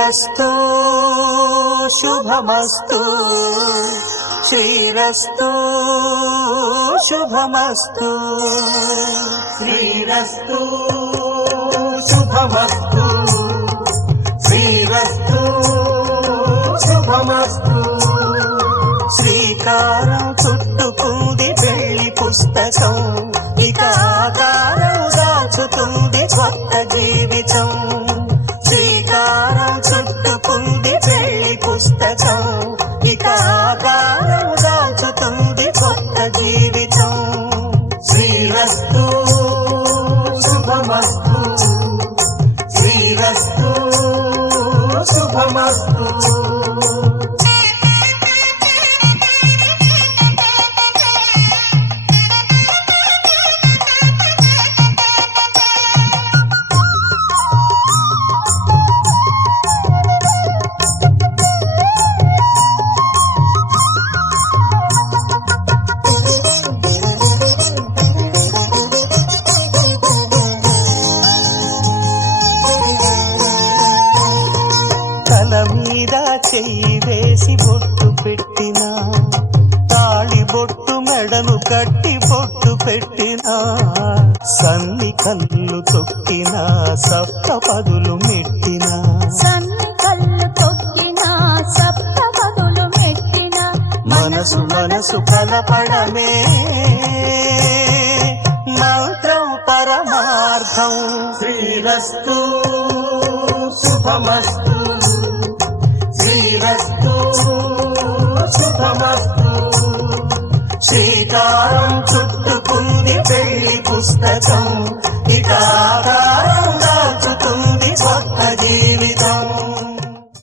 శ్రీరస్తు శుభమస్తు శ్రీరస్తు శుభమస్తు శ్రీరస్తు శుభమస్తు శ్రీరస్తు శుభమస్తు శ్రీకారం చుట్టుకుంది పెళ్లి పుస్తకం ఇక ఆకారం దాచుతుంది కొత్త జీవితం శ్రీకారం చుట్టుకుంది పెళ్లి పుస్తకం ఇక ఆకారం దాచుతుంది కొత్త జీవితం శ్రీరస్తు శుభమస్తు శ్రీరస్తు శుభమస్తు తల మీద చెయ్యి వేసి బొట్టు పెట్టినా తాళి బొట్టు మెడను కట్టి బొట్టు పెట్టినా సన్ని కళ్ళు తొక్కినా సప్త పదులు మెట్టినా సన్ని కళ్ళు తొక్కినా సప్త పదులు మెట్టినా మనసు మనసు కలపడమే మంత్రం పరమార్థం శ్రీరస్తు శుభమస్తు శ్రీరస్తు శుభమస్తు శ్రీకారం చుట్టుకుంది పెళ్లి పుస్తకం ఇక ఆకారం